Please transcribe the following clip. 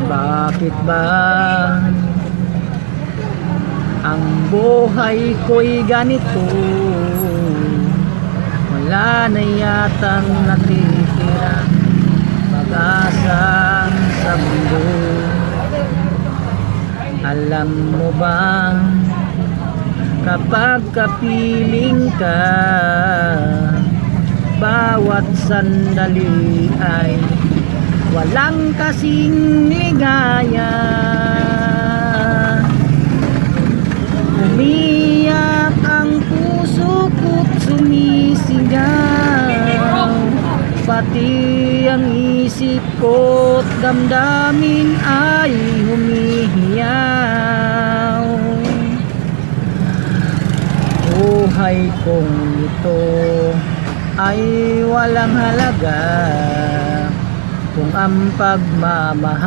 Bakit ba ang buhay ko'y ganito? Wala na yatang natitirang pag-asa sa mundo. Alam mo ba, kapag kapiling ka, bawat sandali ay walang kasing ligaya. Umiyak ang puso ko't sumisigaw, pati ang isip ko't damdamin ay humihiyaw. Buhay kong ito ay walang halaga kung ang pagmamahal